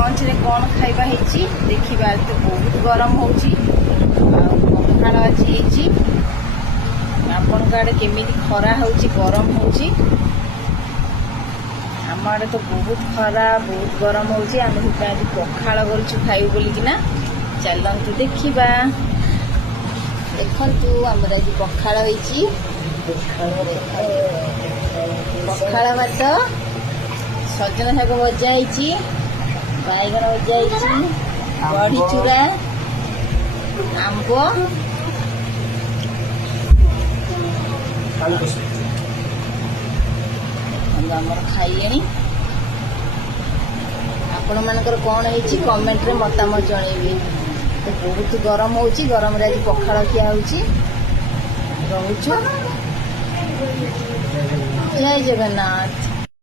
Lunch रे कौन खाइबा हेची देखिबा। तो बहुत गरम होची पखाड़ अच्छी आपण आड़े केमिति खरा होची गरम होची। आम आड़े तो बहुत खरा बहुत गरम होची। आम आज पखाड़ करूँ खाइबू बोलिकिना चलतु देखा। देखु आमर आज पखाड़ होची पखाड़ भात सजना शाग भजा होती बैगन भजा होती बड़ी चूरा आंब आमर खाइले। आपण मानकर कौन होती कमेंट रे मतामत जनइबे। तो बहुत गरम होची गरम रे आज पखाड़ खिया होची रहूछु। जय जगन्नाथ।